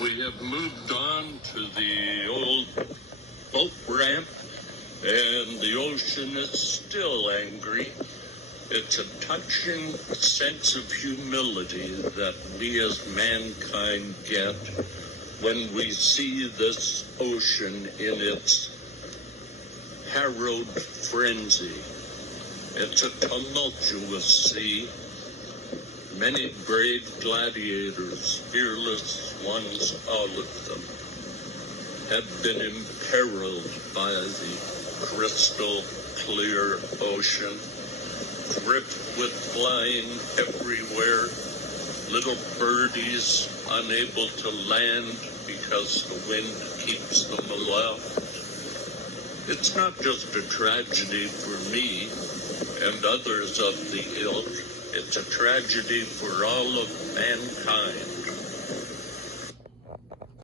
We have moved on to the old boat ramp, and the ocean is still angry. It's a touching sense of humility that we as mankind get when we see this ocean in its harrowed frenzy. It's a tumultuous sea. Many brave gladiators, fearless ones, all of them, have been imperiled by the crystal clear ocean, gripped with flying everywhere, little birdies unable to land because the wind keeps them aloft. It's not just a tragedy for me and others of the ilk. It's a tragedy for all of mankind.